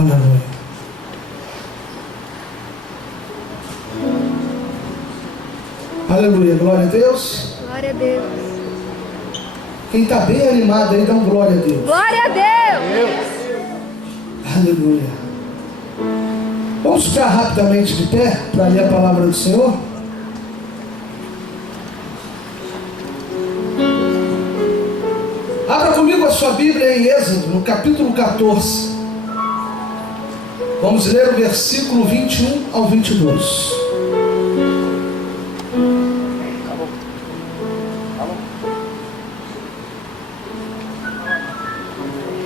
Aleluia. Aleluia, glória a Deus. Glória a Deus. Quem está bem animado aí, dá um glória a Deus. Glória a Deus. Aleluia. Vamos ficar rapidamente de pé para ler a palavra do Senhor. Abra comigo a sua Bíblia em Êxodo, no capítulo 14. Vamos ler o versículo 21 ao 22.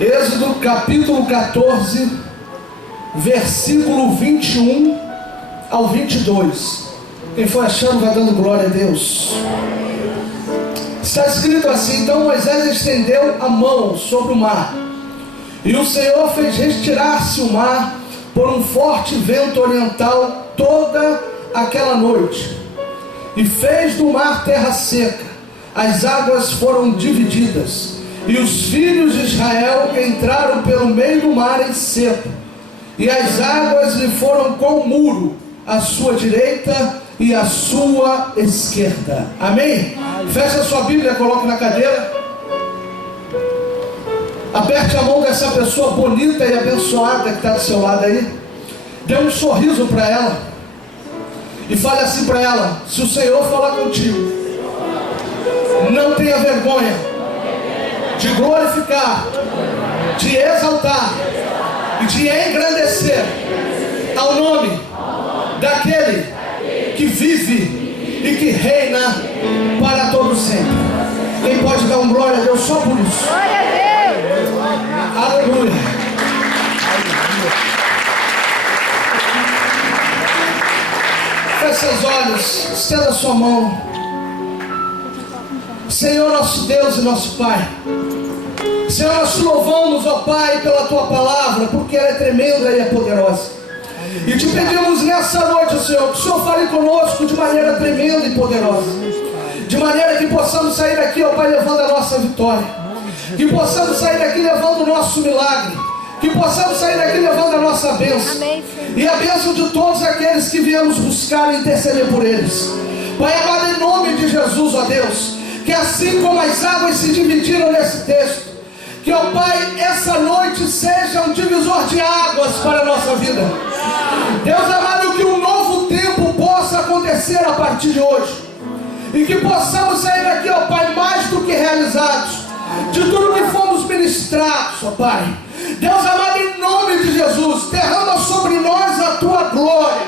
Êxodo capítulo 14, versículo 21 ao 22. Quem for achando vai dando glória a Deus. Está escrito assim: então Moisés estendeu a mão sobre o mar, e o Senhor fez retirar-se o mar por um forte vento oriental toda aquela noite, e fez do mar terra seca. As águas foram divididas, e os filhos de Israel entraram pelo meio do mar em seco, e as águas lhe foram com muro, à sua direita e à sua esquerda. Amém? Feche a sua Bíblia, coloque na cadeira. Aperte a mão dessa pessoa bonita e abençoada que está do seu lado aí. Dê um sorriso para ela e fale assim para ela: se o Senhor falar contigo, não tenha vergonha de glorificar, de exaltar e de engrandecer ao nome daquele que vive e que reina para todo sempre. Quem pode dar um glória a Deus só por isso? Glória a Deus. Aleluia. Feche seus olhos, estenda sua mão. Senhor nosso Deus e nosso Pai, Senhor, nós te louvamos, ó Pai, pela Tua palavra, porque ela é tremenda e é poderosa. E te pedimos nessa noite, Senhor, que o Senhor fale conosco de maneira tremenda e poderosa, de maneira que possamos sair daqui, ó Pai, levando a nossa vitória, que possamos sair daqui levando o nosso milagre, que possamos sair daqui levando a nossa bênção. Amém. E a bênção de todos aqueles que viemos buscar e interceder por eles. Pai amado, em nome de Jesus, ó Deus, que assim como as águas se dividiram nesse texto, que, ó Pai, essa noite seja um divisor de águas para a nossa vida. Deus amado, que um novo tempo possa acontecer a partir de hoje, e que possamos sair daqui, ó Pai, mais do que realizados de tudo que fomos ministrados, ó Pai. Deus amado, em nome de Jesus, derrama sobre nós a Tua glória,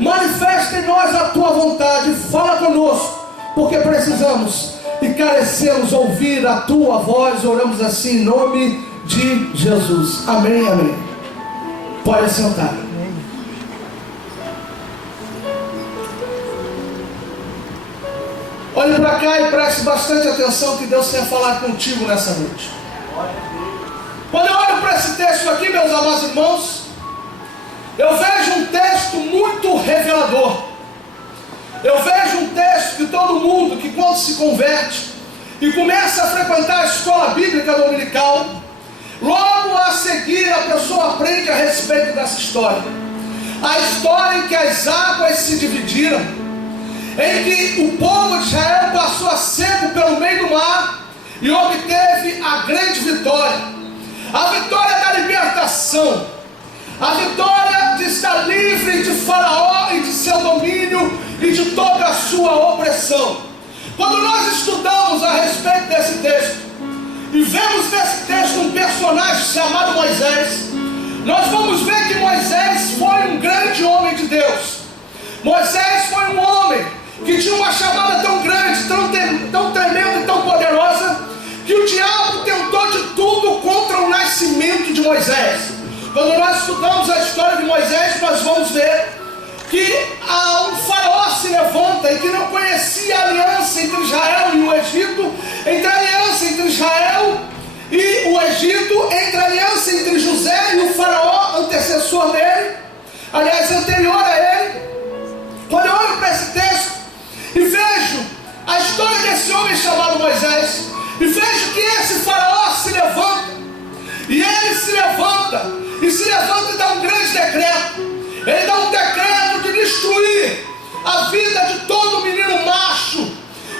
manifesta em nós a Tua vontade, fala conosco, porque precisamos e carecemos ouvir a Tua voz. Oramos assim em nome de Jesus. Amém, amém. Pode sentar. Olhe para cá e preste bastante atenção, que Deus quer falar contigo nessa noite. Quando eu olho para esse texto aqui, meus amados irmãos, eu vejo um texto muito revelador. Eu vejo um texto que todo mundo que, quando se converte e começa a frequentar a escola bíblica dominical, logo a seguir a pessoa aprende a respeito dessa história. A história em que as águas se dividiram, em que o povo de Israel passou a seco pelo meio do mar e obteve a grande vitória. A vitória da libertação, a vitória de estar livre de Faraó e de seu domínio e de toda a sua opressão. Quando nós estudamos a respeito desse texto e vemos nesse texto um personagem chamado Moisés, nós vamos ver que Moisés foi um grande homem de Deus. Moisés foi um homem que tinha uma chamada tão grande, tão tremenda e tão poderosa, que o diabo tentou de tudo contra o nascimento de Moisés. Quando nós estudamos a história de Moisés, nós vamos ver que um faraó se levanta e que não conhecia a aliança entre Israel e o Egito, entre a aliança entre Israel e o Egito, entre a aliança entre José e o faraó antecessor dele, aliás, anterior a ele. Quando eu olho para esse texto e vejo a história desse homem chamado Moisés, e vejo que esse faraó se levanta, E ele se levanta e dá um grande decreto. Ele dá um decreto de destruir a vida de todo menino macho,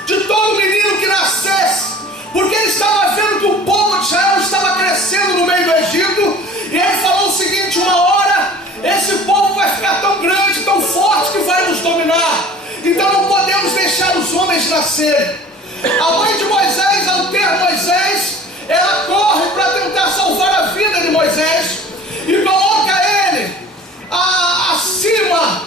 de todo menino que nascesse, porque ele estava vendo que o povo de Israel estava crescendo no meio do Egito, e ele falou o seguinte: uma hora esse povo vai ficar tão grande, tão forte, que vai nos dominar, então não podemos deixar os homens nascerem. A mãe de Moisés, ao ter Moisés, ela corre para tentar salvar a vida de Moisés e coloca ele acima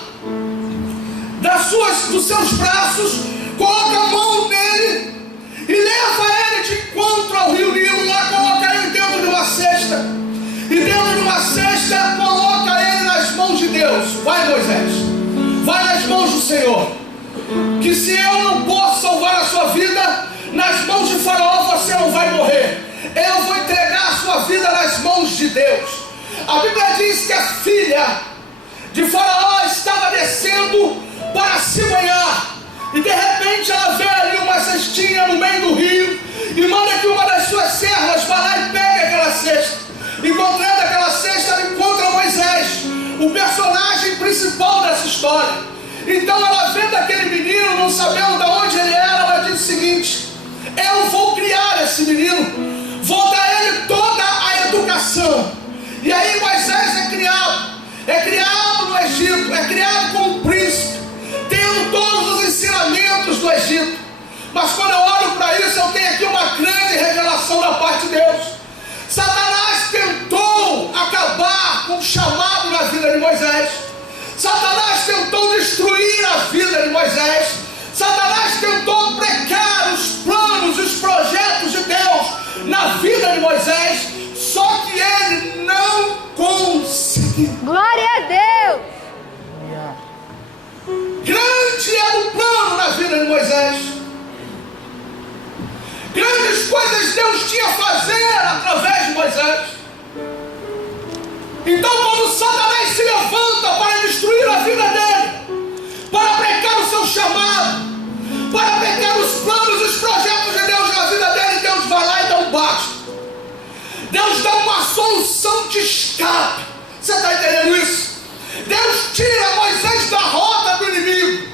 dos seus braços, coloca a mão nele e leva ele de encontro ao rio Nilo. Lá coloca ele dentro de uma cesta, e dentro de uma cesta coloca ele nas mãos de Deus. Vai, Moisés, vai nas mãos do Senhor, que se eu não posso salvar a sua vida, nas mãos de Faraó você não vai morrer. Eu vou entregar a sua vida nas mãos de Deus. A Bíblia diz que a filha de Faraó estava descendo para se banhar, e de repente ela vê ali uma cestinha no meio do rio, e manda que uma das suas servas vá lá e pegue aquela cesta. Encontrando aquela cesta, ela encontra Moisés, o personagem principal dessa história. Então ela vendo aquele menino, não sabendo de onde ele era, ela diz o seguinte: eu vou criar esse menino, vou dar a ele toda a educação. E aí Moisés é criado no Egito, é criado como príncipe, tendo todos os ensinamentos do Egito. Mas quando eu olho para isso, eu tenho aqui uma grande revelação da parte de Deus. Satanás tentou acabar com o chamado na vida de Moisés. Satanás tentou destruir a vida de Moisés. Satanás tentou brecar os planos, os projetos de Deus na vida de Moisés. Só que ele não conseguiu. Glória a Deus! Grande era o plano na vida de Moisés. Grandes coisas Deus tinha a fazer através de Moisés. Então, quando Satanás se levanta para destruir a vida dele, para brecar o seu chamado, para brecar os planos, os projetos de Deus na vida dele, Deus vai lá e dá um basta. Deus dá uma solução de escape. Você está entendendo isso? Deus tira Moisés da rota do inimigo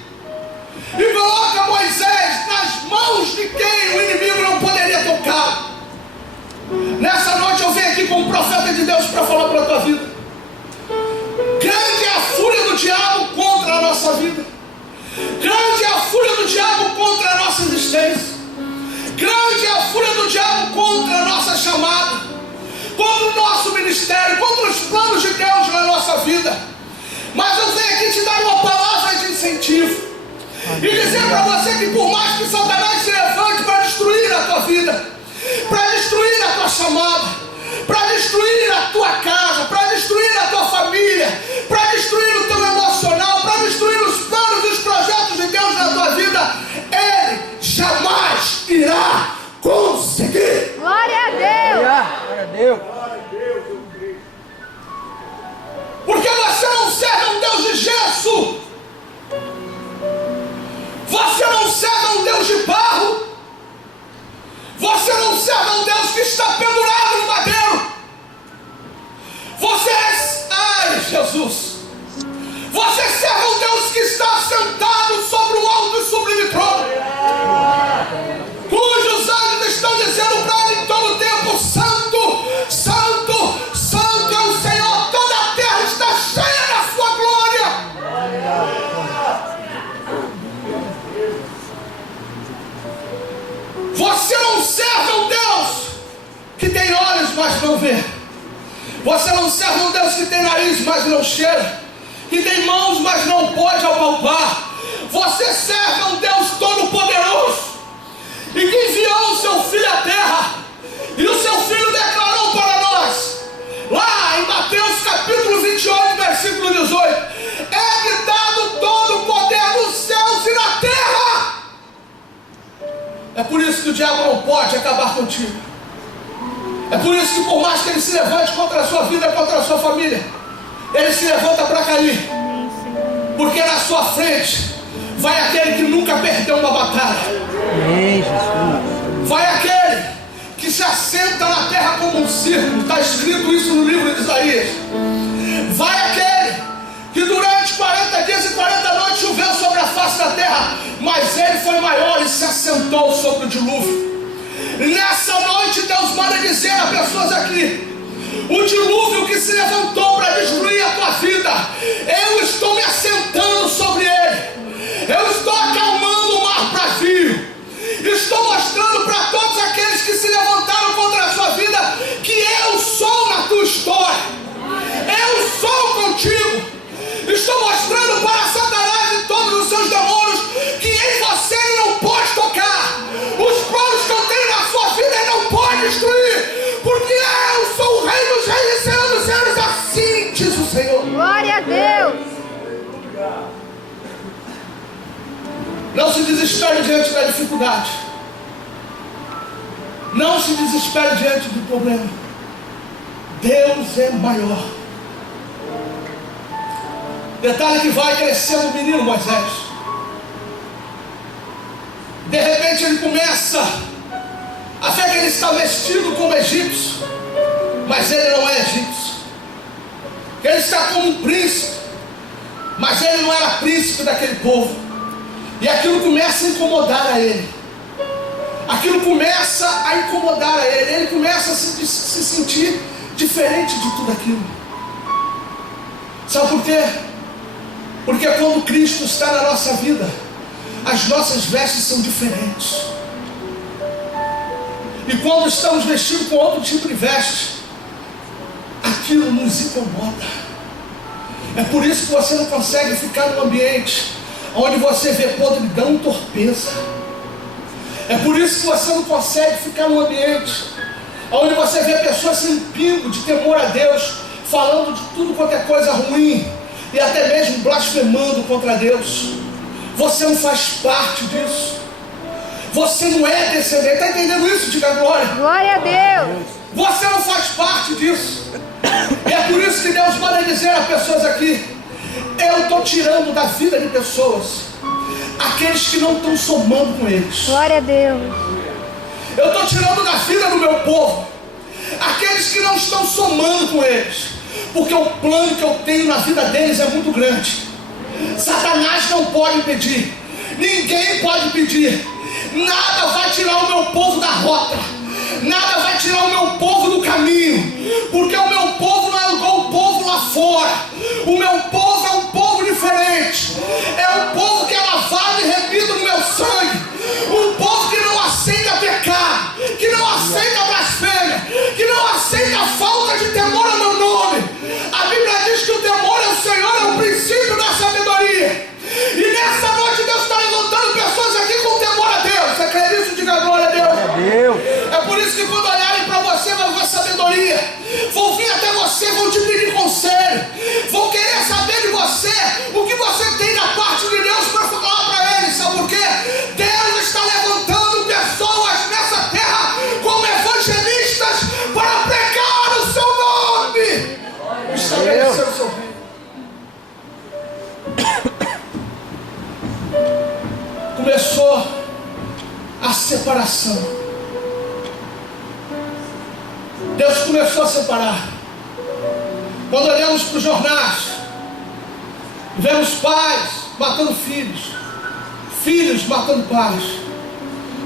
e coloca Moisés nas mãos de quem o inimigo não poderia tocar. Nessa noite eu venho aqui como profeta de Deus para falar para a tua vida. Grande é a fúria do diabo contra a nossa vida. Grande é a fúria do diabo contra a nossa existência. Grande é a fúria do diabo contra a nossa chamada, contra o nosso ministério, contra os planos de Deus na nossa vida. Mas eu venho aqui te dar uma palavra de incentivo e dizer para você que por mais que Satanás se levante para destruir a tua vida, para destruir a tua chamada, para destruir a tua casa, para destruir a tua família, para destruir o teu emocional, para destruir os planos e os projetos de Deus na tua vida, ele jamais irá conseguir. Glória a Deus! Glória a Deus! Porque você não serve um Deus de gesso, você não serve um Deus de barro, você não serve um Deus que está pendurado no madeiro. Você é, ai Jesus, você serve um Deus que está sentado sobre um alto e sublime trono, cujos anjos estão dizendo para ele em todo o tempo: Santo, Santo, Santo é o Senhor, toda a terra está cheia da sua glória. Você não serve um Deus que tem olhos, mas não vê. Você não serve um Deus que tem nariz, mas não cheira, que tem mãos, mas não pode apalpar. Você serve um Deus todo-poderoso e que enviou o seu Filho à terra. E o seu Filho declarou para nós, lá em Mateus capítulo 28, versículo 18: é-me dado todo o poder nos céus e na terra. É por isso que o diabo não pode acabar contigo. É por isso que por mais que ele se levante contra a sua vida, contra a sua família, ele se levanta para cair. Porque na sua frente vai aquele que nunca perdeu uma batalha. Vai aquele que que se assenta na terra como um círculo. Está escrito isso no livro de Isaías. Vai aquele que durante 40 dias e 40 noites choveu sobre a face da terra, mas ele foi maior e se assentou sobre o dilúvio. Nessa noite Deus manda dizer a pessoas aqui: o dilúvio que se levantou para destruir a tua vida, eu estou me assentando sobre ele. Eu estou acalmando o mar bravio. Estou mostrando para todos aqueles que se levantaram contra a sua vida que eu sou na tua história. Eu sou contigo. Estou mostrando para Satanás e todos os seus demônios que em você ele não pode tocar. Os planos que eu tenho na sua vida ele não pode destruir, porque eu sou o Rei dos Reis e Senhor dos Senhores. Assim diz o Senhor. Glória a Deus. Não se desespere diante da dificuldade. Não se desespere diante do problema. Deus é maior. Detalhe que vai crescendo o menino Moisés. De repente ele começa a ver que ele está vestido como egípcio, mas ele não é egípcio. Ele está como um príncipe, mas ele não era príncipe daquele povo. E aquilo começa a incomodar a ele. Aquilo começa a incomodar a ele. Ele começa a se sentir diferente de tudo aquilo. Sabe por quê? Porque quando Cristo está na nossa vida, as nossas vestes são diferentes. E quando estamos vestidos com outro tipo de veste, aquilo nos incomoda. É por isso que você não consegue ficar num ambiente onde você vê podridão e torpeza. É por isso que você não consegue ficar num ambiente onde você vê pessoas sem pingo de temor a Deus, falando de tudo quanto é coisa ruim, e até mesmo blasfemando contra Deus. Você não faz parte disso. Você não é descendente. Está entendendo isso? Diga glória. Glória a Deus. Você não faz parte disso. E é por isso que Deus manda dizer a pessoas aqui: eu estou tirando da vida de pessoas aqueles que não estão somando com eles. Glória a Deus. Eu estou tirando da vida do meu povo aqueles que não estão somando com eles, porque o plano que eu tenho na vida deles é muito grande. Satanás não pode impedir, ninguém pode impedir. Nada vai tirar o meu povo da rota, nada vai tirar o meu povo do caminho, porque o meu povo não é igual o povo lá fora. O meu povo é um povo diferente. É um povo que é lavado e remido no meu sangue. Um povo que não aceita pecado, que não aceita blasfêmia, que não aceita a falta de temor ao meu nome. A Bíblia diz que o temor ao Senhor é o princípio da sabedoria. E nessa noite Deus está levantando pessoas aqui com temor a Deus. Você crê nisso? Diga glória a Deus. É por isso que quando olharem para você vão ver sabedoria, vão vir até você, vão te pedir conselho, vão querer saber de você o que você tem da parte de Deus para falar para eles. Sabe por quê? Deus está levantando pessoas nessa terra como evangelistas para pregar o seu nome, estabelecer o seu reino. Começou a separação. Deus começou a separar. Quando olhamos para os jornais, vemos pais matando filhos, filhos matando pais.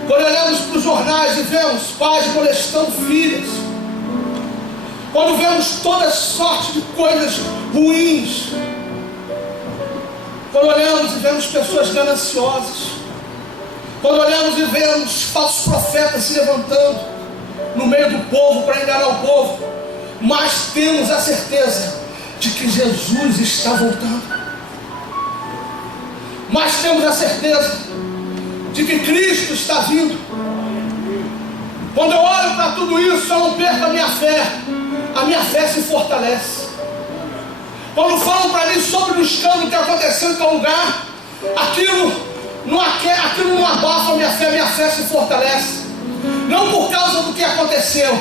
Quando olhamos para os jornais e vemos pais molestando filhas. Quando vemos toda sorte de coisas ruins. Quando olhamos e vemos pessoas gananciosas. Quando olhamos e vemos falsos profetas se levantando no meio do povo para enganar o povo, mas temos a certeza de que Jesus está voltando. Mas temos a certeza de que Cristo está vindo. Quando eu olho para tudo isso, eu não perco a minha fé se fortalece. Quando falam para mim sobre o escândalo que aconteceu em tal lugar, aquilo não abafa a minha fé se fortalece. Não por causa do que aconteceu,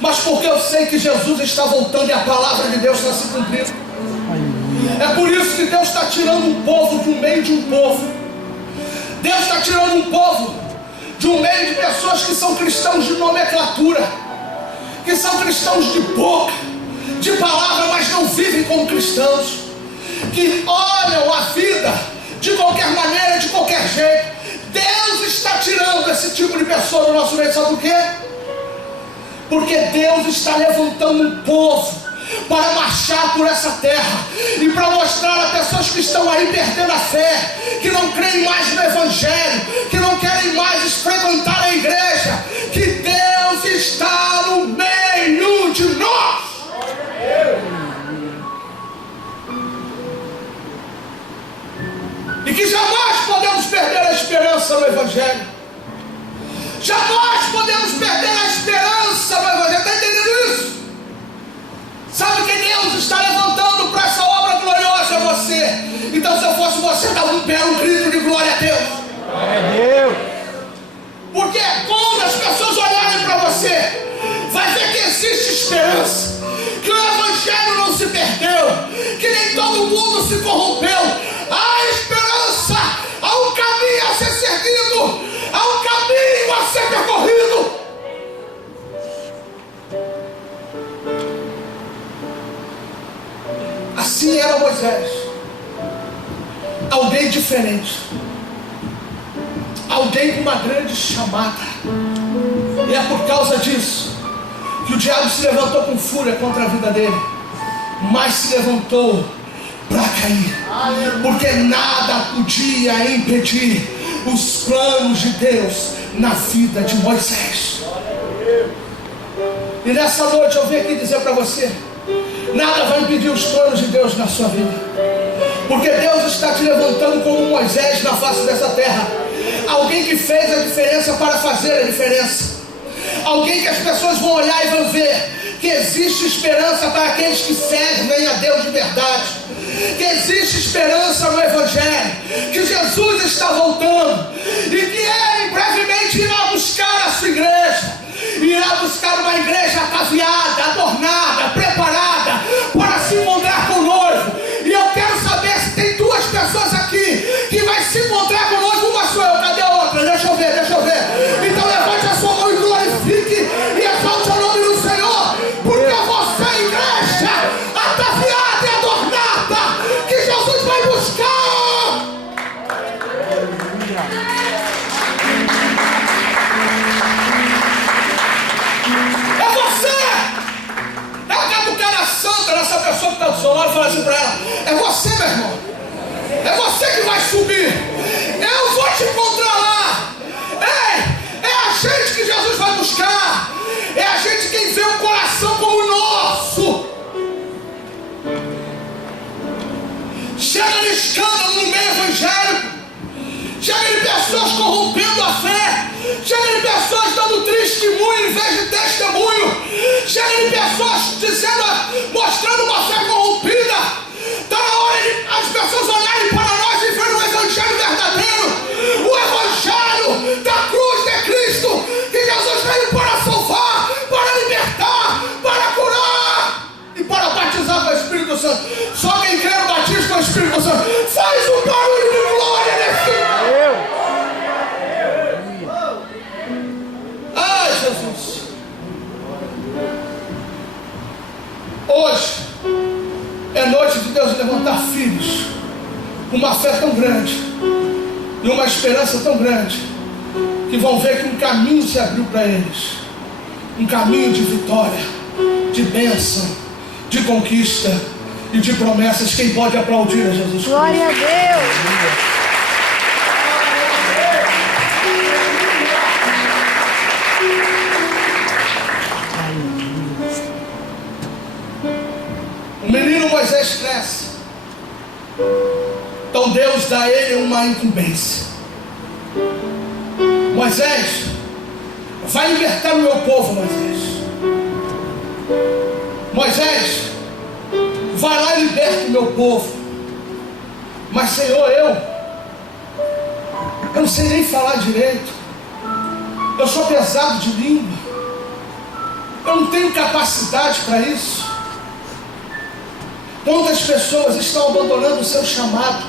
mas porque eu sei que Jesus está voltando e a palavra de Deus está se cumprindo. É por isso que Deus está tirando um povo do meio de um povo. Deus está tirando um povo de no meio de pessoas que são cristãos de nomenclatura, que são cristãos de boca, de palavra, mas não vivem como cristãos, que olham a vida de qualquer maneira, de qualquer jeito. Deus está tirando esse tipo de pessoa do nosso meio, sabe por quê? Porque Deus está levantando um povo para marchar por essa terra e para mostrar a pessoas que estão aí perdendo a fé, que não creem mais no Evangelho, que não querem mais frequentar a igreja, que Deus está no meio de nós. E que jamais podemos perder a esperança no Evangelho. Jamais podemos perder a esperança no Evangelho. Está entendendo isso? Sabe que Deus está levantando para essa obra gloriosa você. Então, se eu fosse você, dava um grito de glória a Deus. Glória a Deus. Porque quando as pessoas olharem para você, vai ver que existe esperança, que o Evangelho não se perdeu, que nem todo mundo se corrompeu. Há esperança, há um caminho a ser seguido, há um caminho a ser percorrido. Assim era Moisés, alguém diferente, alguém com uma grande chamada. E é por causa disso que o diabo se levantou com fúria contra a vida dele, mas se levantou para cair, porque nada podia impedir os planos de Deus na vida de Moisés. E nessa noite eu vim aqui dizer para você: nada vai impedir os planos de Deus na sua vida, porque Deus está te levantando como Moisés na face dessa terra, alguém que fez a diferença para fazer a diferença, alguém que as pessoas vão olhar e vão ver que existe esperança para aqueles que servem a Deus de verdade, que existe esperança no Evangelho, que Jesus está voltando e que Ele brevemente irá buscar a sua igreja, irá buscar uma igreja ataviada, adornada, preparada para se encontrar com o noivo. E eu quero saber se tem duas pessoas aqui que vai se encontrar com o noivo. Uma sou eu, cadê a outra? Deixa eu ver. Então levante a sua mão e glorifique e exalte o nome do Senhor, porque você é a igreja ataviada e adornada que Jesus vai buscar. É você. É a catucada santa nessa pessoa que está do seu lado e fala assim para ela: é você, meu irmão. É você que vai subir. Eu vou te encontrar lá. Ei, é a gente que Jesus vai buscar. É a gente que vê um coração como o nosso. Chega de escândalo no meio evangélico, chega de pessoas corrompendo a fé, chega de pessoas dando testemunho em vez de testemunho, chega de pessoas dizendo, mostrando uma fé corrompida. Está na hora de as pessoas olharem para nós e verem o Evangelho verdadeiro, o Evangelho da cruz de Cristo, que Jesus veio para salvar, para libertar, para curar e para batizar com o Espírito Santo. Só quem crê no batismo com o Espírito Santo faz um barulho de glória nesse. Ai, Jesus. Hoje é noite de Deus levantar filhos com uma fé tão grande e uma esperança tão grande, que vão ver que um caminho se abriu para eles, um caminho de vitória, de bênção, de conquista e de promessas. Quem pode aplaudir a Jesus Cristo? Glória a Deus. O menino Moisés cresce, então Deus dá a ele uma incumbência: Moisés, vai libertar o meu povo. Moisés, vai lá e liberta o meu povo. Mas Senhor, eu não sei nem falar direito, eu sou pesado de língua, eu não tenho capacidade para isso. Quantas pessoas estão abandonando o seu chamado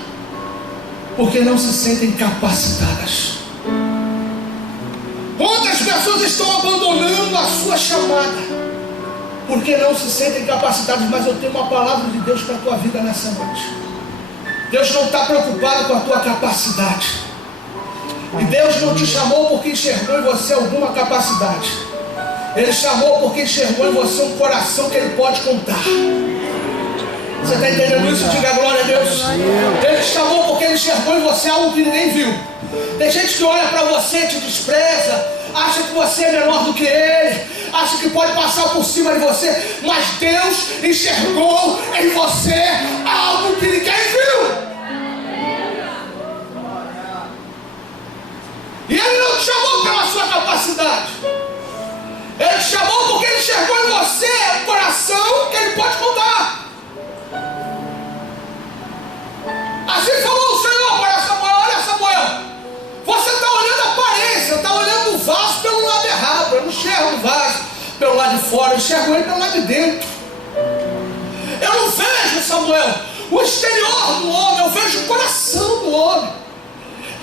porque não se sentem capacitadas? pessoas estão abandonando a sua chamada porque não se sentem capacitadas. Mas eu tenho uma palavra de Deus para a tua vida nessa noite. Deus não está preocupado com a tua capacidade. E Deus não te chamou porque enxergou em você alguma capacidade. Ele chamou porque enxergou em você um coração que Ele pode contar. Você está entendendo isso? Diga glória a Deus. Ele te chamou porque Ele enxergou em você algo que ninguém viu. Tem gente que olha para você, te despreza, acha que você é menor do que ele, acha que pode passar por cima de você. Mas Deus enxergou em você algo que ninguém viu. E Ele não te chamou pela sua capacidade. Ele te chamou porque Ele enxergou em você um coração que Ele pode contar. Assim falou o Senhor para Samuel: olha, Samuel, você está olhando a aparência, está olhando o vaso pelo lado errado. Eu não enxergo o vaso pelo lado de fora, eu enxergo ele pelo lado de dentro. Eu não vejo, Samuel, o exterior do homem, eu vejo o coração do homem.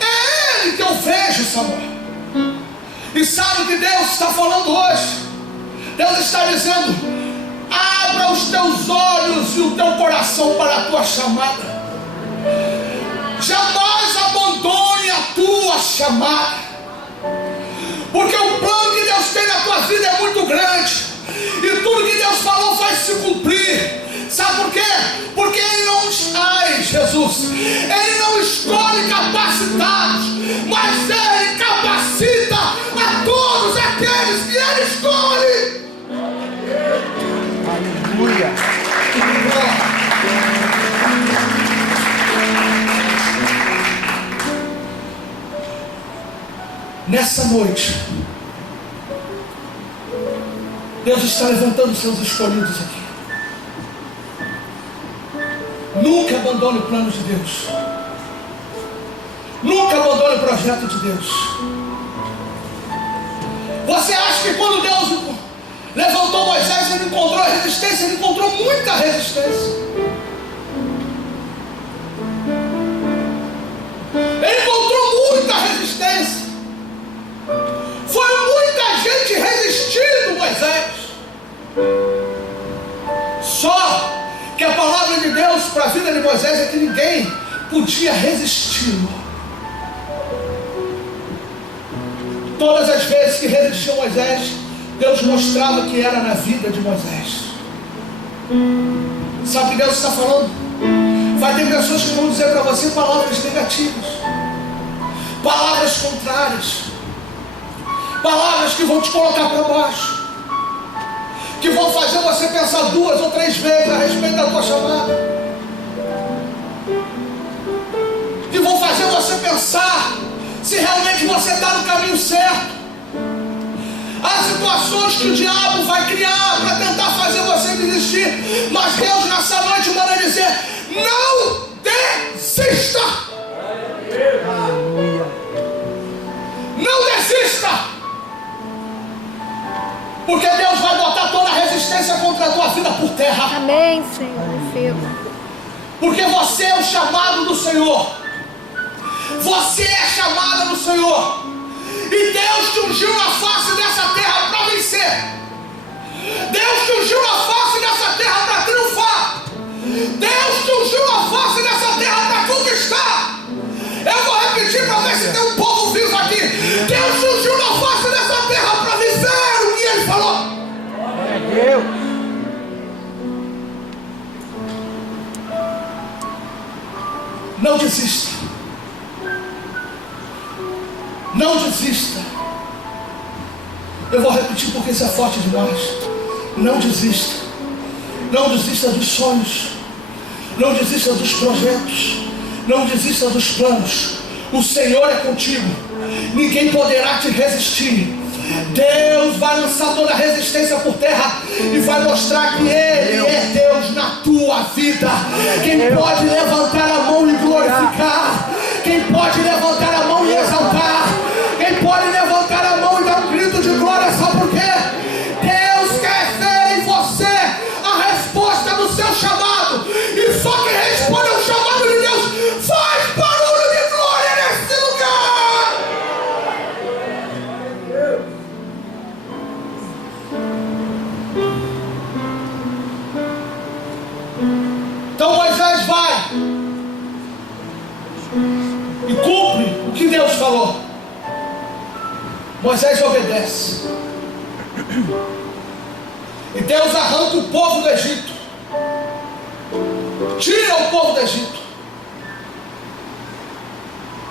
É ele que eu vejo, Samuel. E sabe o que Deus está falando hoje? Deus está dizendo: abra os teus olhos e o teu coração para a tua chamada. Jamais abandone a tua chamada, porque o plano que Deus tem na tua vida é muito grande, e tudo que Deus falou vai se cumprir. Sabe por quê? Porque Ele não Ele não escolhe capacitados, mas Ele capacita a todos aqueles que Ele escolhe. Aleluia. Nessa noite, Deus está levantando seus escolhidos aqui. Nunca abandone o plano de Deus. Nunca abandone o projeto de Deus. Você acha que quando Deus levantou Moisés, Ele encontrou resistência? Ele encontrou muita resistência. Ele encontrou muita resistência. Foi muita gente resistindo Moisés. Só que a palavra de Deus para a vida de Moisés é que ninguém podia resisti-lo. Todas as vezes que resistiu Moisés, Deus mostrava que era na vida de Moisés. Sabe o que Deus está falando? Vai ter pessoas que vão dizer para você palavras negativas, palavras contrárias, palavras que vão te colocar para baixo, que vão fazer você pensar 2 ou 3 vezes a respeito da tua chamada, que vão fazer você pensar se realmente você está no caminho certo. Há situações que o diabo vai criar para tentar fazer você desistir, mas Deus nessa noite manda dizer: não desista. Aleluia. Não desista, porque Deus vai botar toda a resistência contra a tua vida por terra. Amém, Senhor. Receba. Porque você é o chamado do Senhor. Você é chamada do Senhor. E Deus te ungiu na face dessa terra para vencer. Deus te ungiu na face dessa terra para triunfar. Deus te ungiu na face dessa terra para conquistar. Eu vou repetir para ver se tem um povo vivo aqui. Deus te ungiu na face dessa terra para viver o que Ele falou. É Deus. Não desista. Não desista. Eu vou repetir porque isso é forte demais. Não desista. Não desista dos sonhos. Não desista dos projetos. Não desista dos planos. O Senhor é contigo. Ninguém poderá te resistir. Deus vai lançar toda a resistência por terra e vai mostrar que Ele é Deus na tua vida. Quem pode levantar a mão e glorificar? Quem pode levantar a mão e exaltar? Quem pode levantar a mão e dar um grito de glória? Sabe por quê? Deus quer ver em você a resposta do seu chamado. E só quem responde ao chamado de Deus faz barulho de glória nesse lugar. Moisés obedece. E Deus arranca o povo do Egito. Tira o povo do Egito.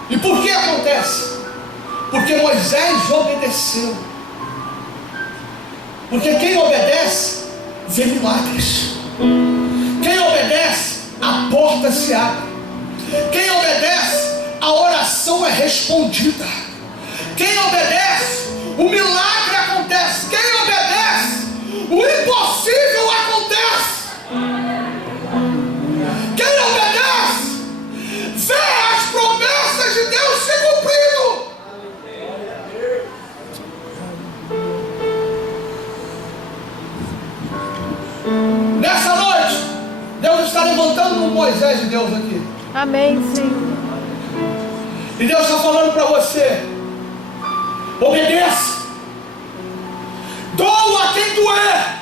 E por que acontece? Porque Moisés obedeceu. Porque quem obedece, vê milagres. Quem obedece, a porta se abre. Quem obedece, a oração é respondida. Quem obedece, o milagre acontece. Quem obedece, o impossível acontece. Quem obedece, vê as promessas de Deus se cumprindo. Nessa noite, Deus está levantando um Moisés de Deus aqui. Amém, Senhor. E Deus está falando para você: obedeça, doa a quem doer,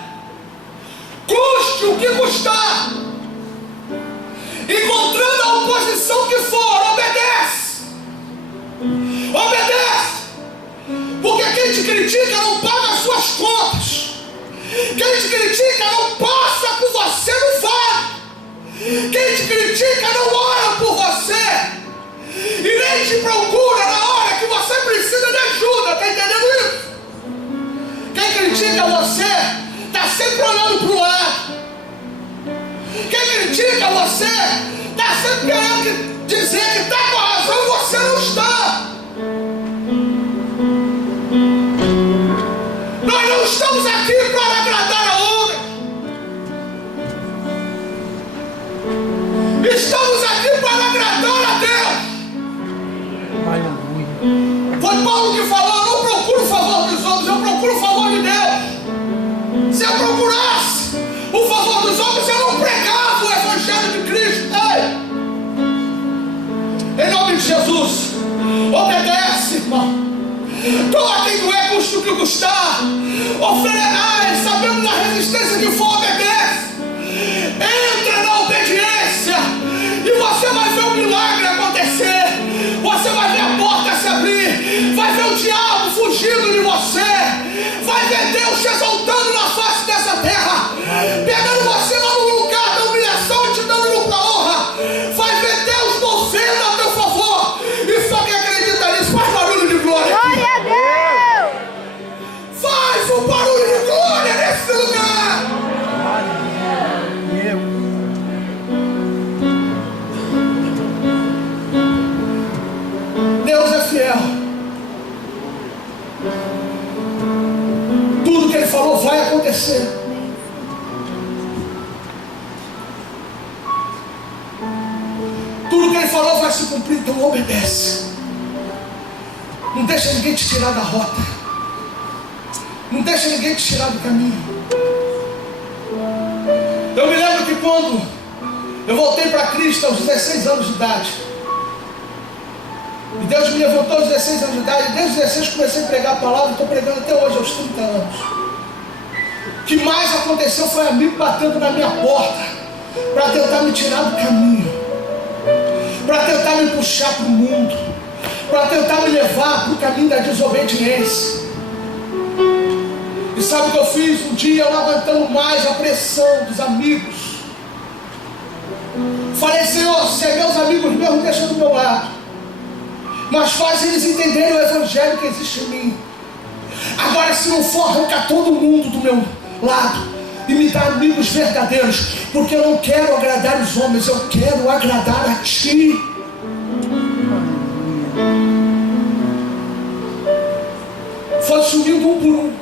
custe o que custar, encontrando a oposição que for, obedece, obedece, porque quem te critica não paga as suas contas, quem te critica não passa por você no vale, quem te critica não ora por você, e nem te procura na hora que você precisa de ajuda. Está entendendo isso? Quem critica você está sempre olhando para o lado. Quem critica você está sempre querendo dizer que está com a razão e você não está. Nós não estamos aqui para agradar a homens. Estamos aqui para agradar a Deus. Foi Paulo que falou: eu não procuro o favor dos homens, eu procuro o favor de Deus. Se eu procurasse o favor dos homens, eu não pregava o Evangelho de Cristo. Ei! Em nome de Jesus, obedece, irmão. Doa quem doer, custe o que custar. Sabendo da resistência que for, obedece. Entra na obediência e você vai ver o milagre acontecer. Você vai ver a porta se abrir, vai ver o diabo fugindo de você, vai ver Deus te exaltando na face dessa terra, pegando você lá no lugar da humilhação e te dando luta à honra. Vai ver Deus movendo a teu favor. E só quem acredita nisso faz barulho de glória. Glória a Deus! Faz um barulho de glória nesse lugar. Deus é fiel. Tudo que Ele falou vai acontecer. Tudo que Ele falou vai se cumprir. Então obedece. Não deixa ninguém te tirar da rota. Não deixa ninguém te tirar do caminho. Eu me lembro que quando eu voltei para Cristo aos 16 anos de idade, e Deus me levantou aos 16 anos de idade. Desde os 16 comecei a pregar a palavra. Estou pregando até hoje, aos 30 anos. O que mais aconteceu foi amigo batendo na minha porta para tentar me tirar do caminho, para tentar me puxar para o mundo, para tentar me levar para o caminho da desobediência. E sabe o que eu fiz? Um dia, eu não aguentando mais a pressão dos amigos, falei: Senhor, se é meus amigos mesmo, deixa do meu lado, mas faz eles entenderem o Evangelho que existe em mim. Agora, se não for, arranca todo mundo do meu lado e me dá amigos verdadeiros, porque eu não quero agradar os homens, eu quero agradar a Ti. Foi sumindo um por um,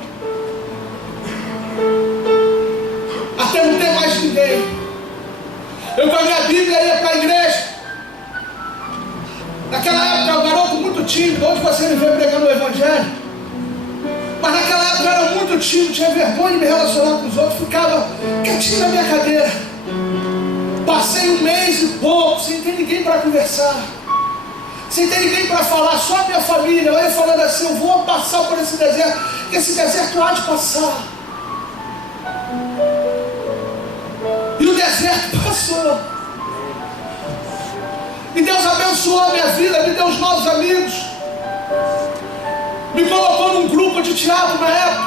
até não ter mais ninguém. Eu com a minha Bíblia ia para a igreja. Naquela época eu era um garoto muito tímido. Onde você me vê pregando o Evangelho? Mas naquela época eu era muito tímido, tinha vergonha de me relacionar com os outros, ficava quietinho na minha cadeira. Passei um mês e pouco sem ter ninguém para conversar, sem ter ninguém para falar, só a minha família. Eu ia falando assim: eu vou passar por esse deserto, que esse deserto há de passar. E o deserto passou. E Deus abençoou a minha vida, me deu os novos amigos, me colocou num num grupo de teatro na época,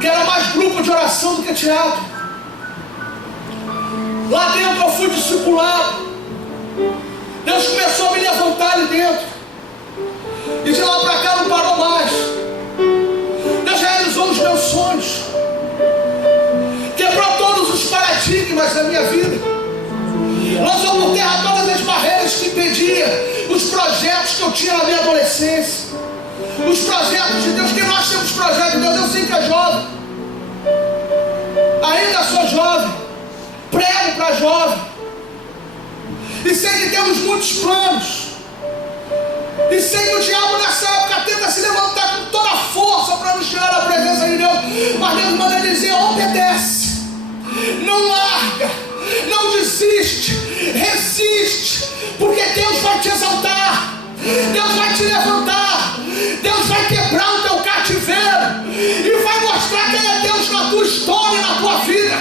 que era mais grupo de oração do que teatro. Lá dentro eu fui discipulado. Deus começou a me levantar ali dentro. E de lá para cá não parou mais. Deus realizou os meus sonhos. Quebrou todos os paradigmas da minha vida. Lançou por terra todas as barreiras que impediam os projetos que eu tinha na minha adolescência. Os projetos de Deus, que nós temos projetos de Deus. Eu sei que é jovem. Ainda sou jovem. Prego para jovem. E sei que temos muitos planos. E sei que o diabo nessa época tenta se levantar com toda a força para nos tirar da presença de Deus. Mas Deus manda dizer: obedece, não larga, não desiste, resiste, porque Deus vai te exaltar, Deus vai te levantar, Deus vai quebrar o teu cativeiro e vai mostrar quem é Deus na tua história, na tua vida.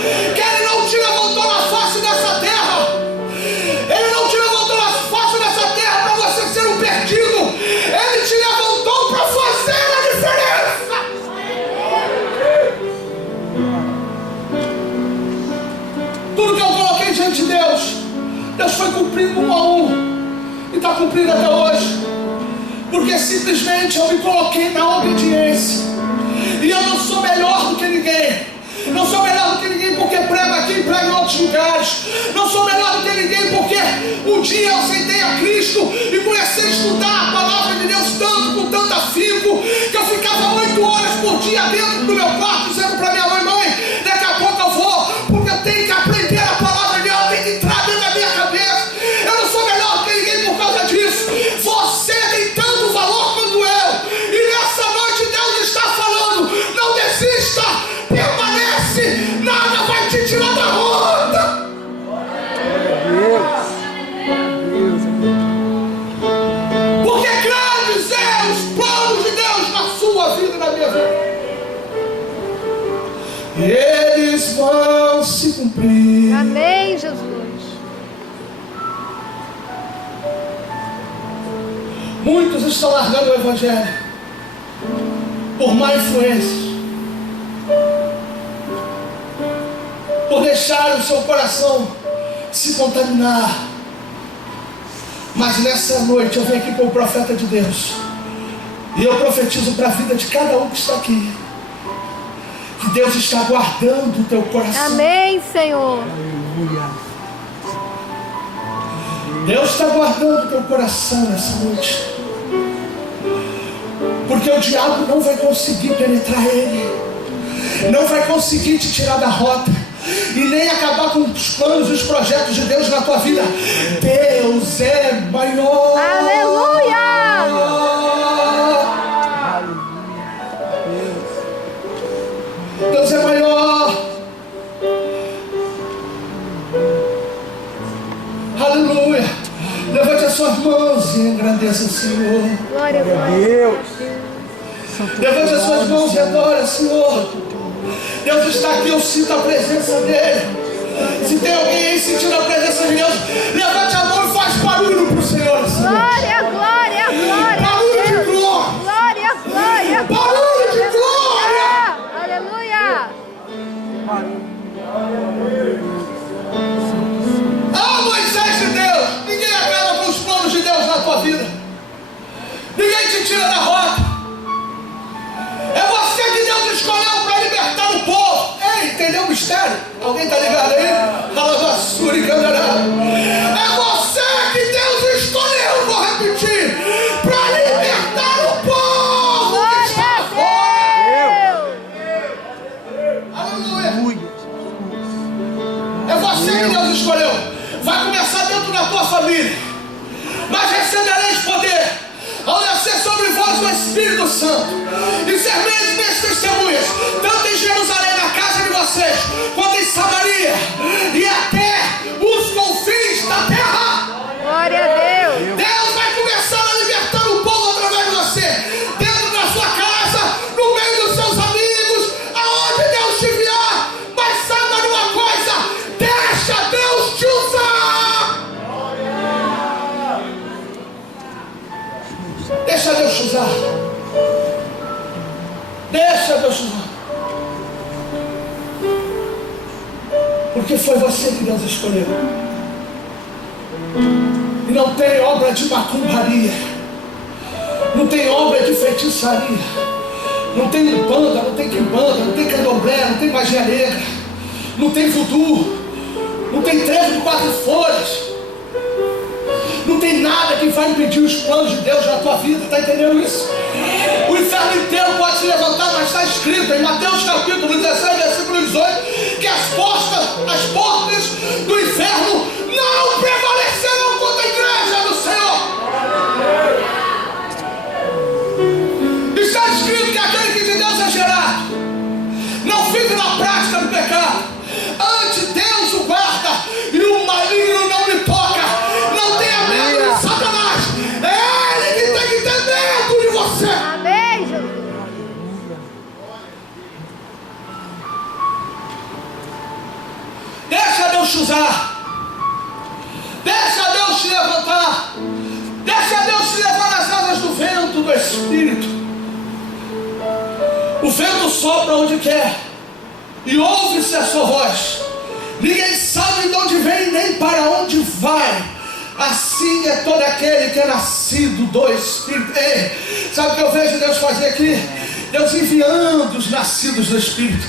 Que Ele não te levantou na face dessa terra, Ele não te levantou na face dessa terra para você ser um perdido. Ele te levantou para fazer a diferença. Tudo que eu coloquei diante de Deus, Deus foi cumprindo um a um. E está cumprindo até hoje. Porque simplesmente eu me coloquei na obediência. E eu não sou melhor do que ninguém. Não sou melhor do que ninguém porque prego aqui e prego em outros lugares. Não sou melhor do que ninguém porque um dia eu aceitei a Cristo e comecei a estudar a palavra de Deus tanto, com tanto afinco, que eu ficava 8 horas por dia dentro do meu quarto dizendo para minha mãe: mãe, daqui a pouco eu vou, porque eu tenho que aprender a palavra de Deus, ela tem que entrar dentro da minha cabeça. Eu não sou melhor do que ninguém por causa disso. Você tem tanto valor quanto eu. E nessa noite Deus está falando: não desista, permanece, nada vai te tirar da rota. Porque grandes é os planos de Deus na sua vida e na minha vida. E eles vão se cumprir. Amém, Jesus. Muitos estão largando o Evangelho por má influência, por deixar o seu coração se contaminar. Mas nessa noite eu venho aqui com o profeta de Deus, e eu profetizo para a vida de cada um que está aqui, que Deus está guardando o teu coração. Amém, Senhor. Deus está guardando o teu coração nessa noite, porque o diabo não vai conseguir penetrar ele, não vai conseguir te tirar da rota e nem acabar com os planos e os projetos de Deus na tua vida. Deus é maior. Aleluia! Deus é maior. Aleluia. Levante as suas mãos e engrandeça o Senhor. Glória a Deus. Levante as suas mãos e adore o Senhor. Deus está aqui, eu sinto a presença dEle. Se tem alguém aí sentindo a presença de Deus, levante a mão e faz barulho para o Senhor. Glória, glória, glória. Barulho de glória. Glória, glória. Barulho de glória. Aleluia. Ah, Moisés de Deus, ninguém acaba com os planos de Deus na tua vida. Ninguém te tira da rota. É você que Deus escolheu para libertar o povo. Ei, entendeu o mistério? Alguém está ligado aí? Calavassura e candará. É você que Deus escolheu, vou repetir, para libertar o povo que está fora. Aleluia. É você que Deus escolheu. Vai começar dentro da tua família, mas recebereis poder ao descer sobre vós o Espírito Santo, e sereis minhas testemunhas, tanto em Jerusalém, na casa de vocês, quanto em Samaria e até os confins da terra. Glória a Deus. Deus vai começar a libertar o povo através de você, dentro da sua casa, no meio dos seus amigos, aonde Deus te enviar. Mas saiba de uma coisa: deixa Deus te usar. Deixa Deus te usar. Deixa Deus te usar. Porque foi você que Deus escolheu. E não tem obra de macumbaria. Não tem obra de feitiçaria. Não tem umbanda, não tem quimbanda, não tem candomblé, não tem magia negra. Não tem voodoo. Não tem 13 de 4 folhas. Não tem nada que vai impedir os planos de Deus na tua vida. Está entendendo isso? O inferno inteiro pode se levantar, mas está escrito em Mateus capítulo 17, versículo 18, que as portas do inferno não prevalecerão contra a igreja do Senhor. Está escrito que aquele que de Deus é gerado não vive na prática do pecado. Ante Deus o guarda e o maligno não lhe toca. Não tenha medo de Satanás. É ele que tem que ter medo de você. Amém, Jesus. Deixa Deus te usar. Deixa Deus te levantar. Deixa Deus te levar nas asas do vento do Espírito. O vento sopra onde quer e ouve-se a sua voz. Ninguém sabe de onde vem nem para onde vai. Assim é todo aquele que é nascido do Espírito. Ei, sabe o que eu vejo Deus fazer aqui? Deus enviando os nascidos do Espírito.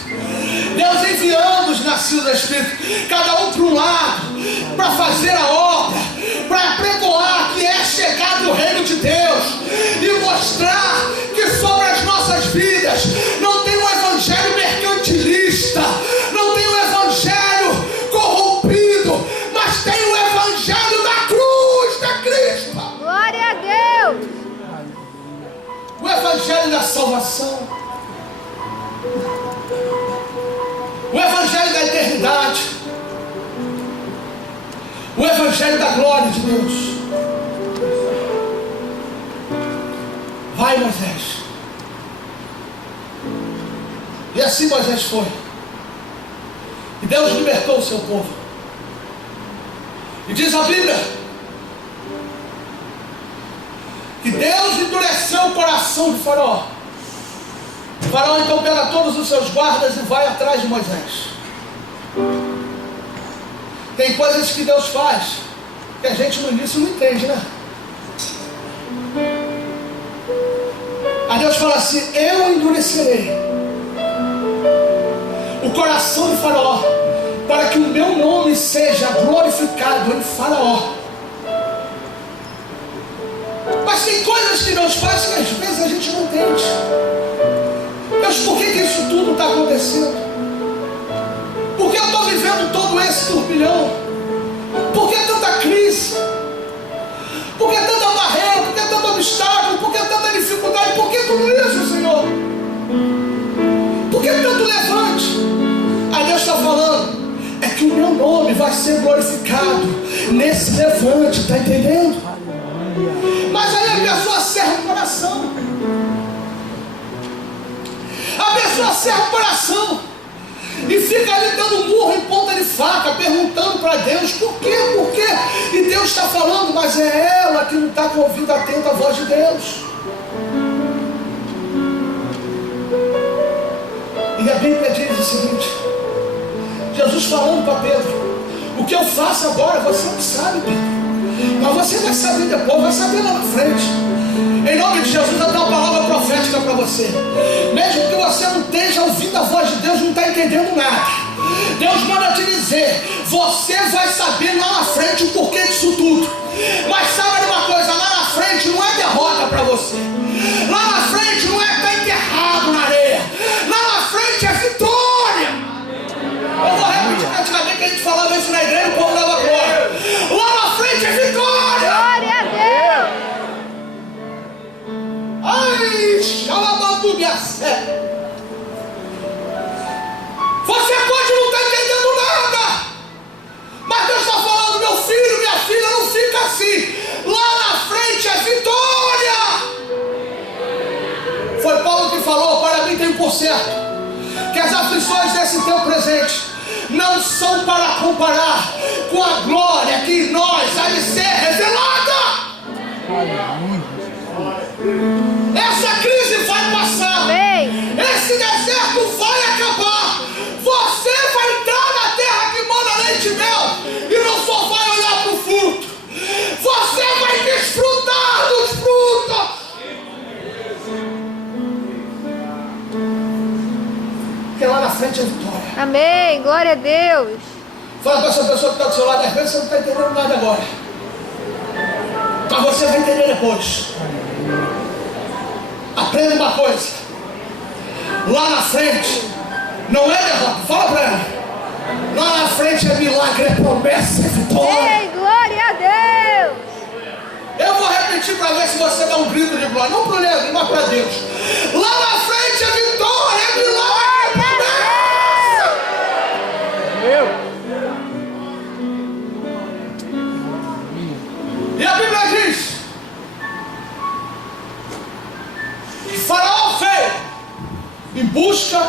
Deus enviando os nascidos do Espírito. Cada um para um lado, para fazer a obra, para pregoar que é chegado o reino de Deus e mostrar que sobre as nossas vidas não tem um evangelho mercantilista, não tem um evangelho corrompido, mas tem o evangelho da cruz, da Cristo. Glória a Deus. O evangelho da salvação, o evangelho da eternidade, o evangelho da glória de Deus. Vai, Moisés. E assim Moisés foi. E Deus libertou o seu povo. E diz a Bíblia que Deus endureceu o coração de Faraó. Faraó então pega todos os seus guardas e vai atrás de Moisés. Tem coisas que Deus faz que a gente no início não entende, né? Aí Deus fala assim: eu endurecerei o coração de Faraó para que o meu nome seja glorificado em Faraó. Mas tem coisas que Deus faz que às vezes a gente não entende. Deus, por que isso tudo está acontecendo? Por que eu estou vivendo todo esse turbilhão? Por que tanta crise? Por que tanta barreira? Por que tanto obstáculo? Por que tanta dificuldade? Por que tudo isso, Senhor? Por que tanto levante? Aí Deus está falando, é que o meu nome vai ser glorificado nesse levante, está entendendo? Mas aí a pessoa cerra o coração. A pessoa cerra o coração e fica ali dando murro em ponta de faca, perguntando para Deus por quê, por quê? E Deus está falando, mas é ela que não está com o ouvido atento à voz de Deus. E a Bíblia diz o seguinte, Jesus falando para Pedro: o que eu faço agora você não sabe, Pedro, mas você vai saber depois, vai saber lá na frente. Em nome de Jesus, eu dou uma palavra profética para você. Mesmo que você não esteja ouvindo a voz de Deus, não está entendendo nada, Deus manda te dizer: você vai saber lá na frente o porquê disso tudo. Mas sabe uma coisa, lá na frente não é derrota para você. Lá na frente não é estar enterrado na areia. Lá na frente é vitória. Eu vou repetir, antigamente que a gente falava isso na igreja, o povo dava glória. Lá na frente é vitória. Glória a Deus. Ai, xalabandu minha fé. Você pode não estar entendendo nada, mas Deus está falando: meu filho, minha filha, não fica assim. Lá na frente é vitória. Foi Paulo que falou: para mim tem por certo que as aflições desse tempo presente não são para comparar com a glória que em nós há de ser revelada. Essa crise vai passar. Amém. porque lá na frente é vitória. Amém. Glória a Deus. Fala para essa pessoa que está do seu lado, às vezes você não está entendendo nada agora, mas você vai entender depois. Aprenda uma coisa: lá na frente não é derrota. Fala para ela: lá na frente é milagre, é promessa, é vitória. Ei, glória a Deus. Eu vou repetir para ver se você dá um grito de glória. Não para o Leandro, mas para Deus. Lá na frente é vitória, é milagre, é promessa. E a Bíblia diz que Faraó veio em busca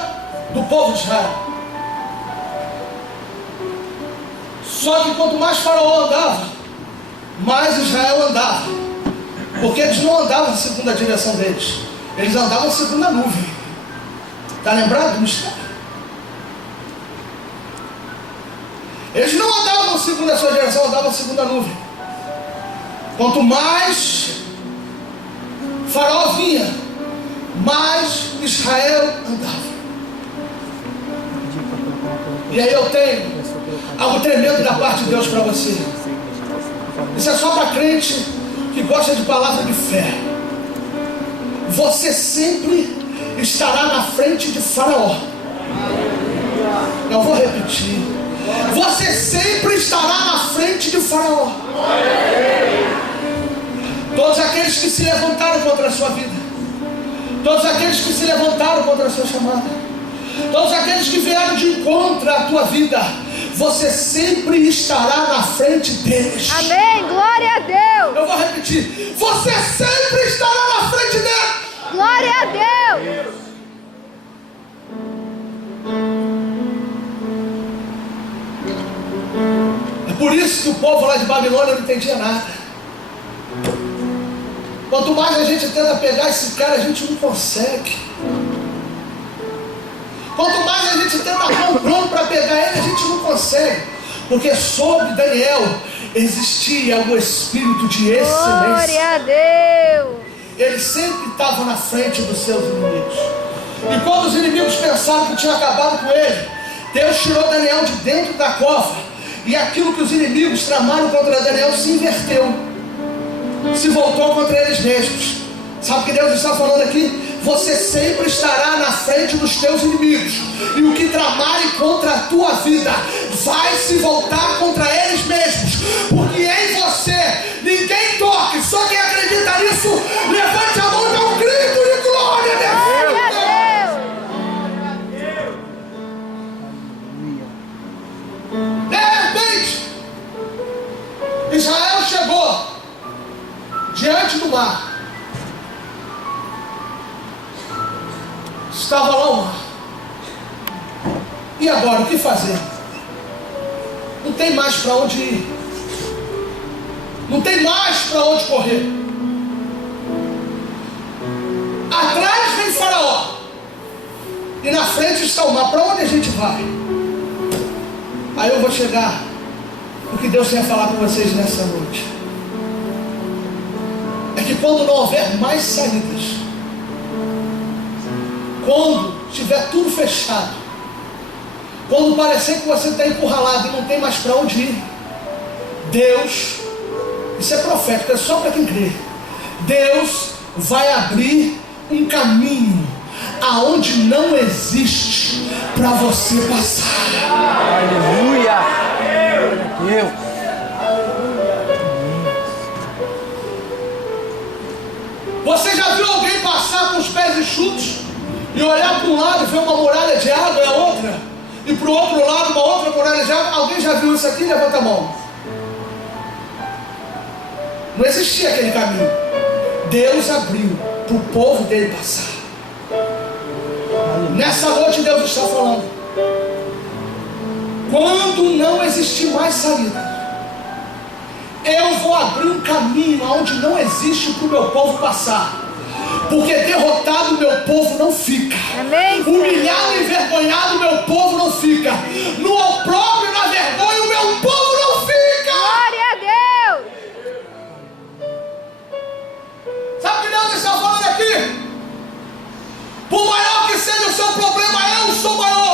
do povo de Israel. Só que quanto mais Faraó andava, mais Israel andava. Porque eles não andavam segundo a direção deles, eles andavam segundo a nuvem. Está lembrado disso? Eles não andavam segundo a sua direção, andavam segundo a nuvem. Quanto mais Faraó vinha, mais Israel andava. E aí eu tenho algo tremendo da parte de Deus para você. Isso é só para crente que gosta de palavra de fé. Você sempre estará na frente de Faraó. Eu vou repetir: você sempre estará na frente de Faraó. Todos aqueles que se levantaram contra a sua vida, todos aqueles que se levantaram contra a sua chamada, todos aqueles que vieram de encontro à tua vida, você sempre estará na frente deles. Amém. Glória a Deus. Eu vou repetir: você sempre estará na frente deles. Glória a Deus. É por isso que o povo lá de Babilônia não entendia nada. Quanto mais a gente tenta pegar esse cara, a gente não consegue. Quanto mais a gente tenta armar um plano para pegar ele, a gente não consegue. Porque sobre Daniel existia o espírito de excelência. Glória a Deus. Ele sempre estava na frente dos seus inimigos. E quando os inimigos pensaram que tinha acabado com ele, Deus tirou Daniel de dentro da cova. E aquilo que os inimigos tramaram contra Daniel se inverteu, se voltou contra eles mesmos. Sabe o que Deus está falando aqui? Você sempre estará na frente dos teus inimigos, e o que tramarem contra a tua vida vai se voltar contra eles mesmos, porque em você ninguém toque. Só quem acredita nisso, levante a mão e dê um grito de glória. Glória a Deus. De repente, Israel chegou diante do mar. Estava lá o mar. E agora, o que fazer? Não tem mais para onde ir. Não tem mais para onde correr. Atrás vem Faraó. E na frente está o mar. Para onde a gente vai? Aí eu vou chegar o que Deus quer falar com vocês nessa noite. É que quando não houver mais saídas, quando estiver tudo fechado, quando parecer que você está encurralado e não tem mais para onde ir, Deus, isso é profético, é só para quem crê, Deus vai abrir um caminho aonde não existe para você passar. Aleluia! Deus! Você já viu alguém passar com os pés enxutos e olhar para um lado e ver uma muralha de água e a outra, e para o outro lado uma outra muralha de água? Alguém já viu isso aqui? Levanta a mão. Não existia aquele caminho. Deus abriu para o povo dele passar. Nessa noite Deus está falando: quando não existir mais saída, eu vou abrir um caminho onde não existe para o meu povo passar. Porque derrotado meu povo não fica. Amém. Humilhado e envergonhado meu povo não fica. No opróbrio e na vergonha o meu povo não fica. Glória a Deus. Sabe o que Deus está falando aqui? Por maior que seja o seu problema, eu sou maior.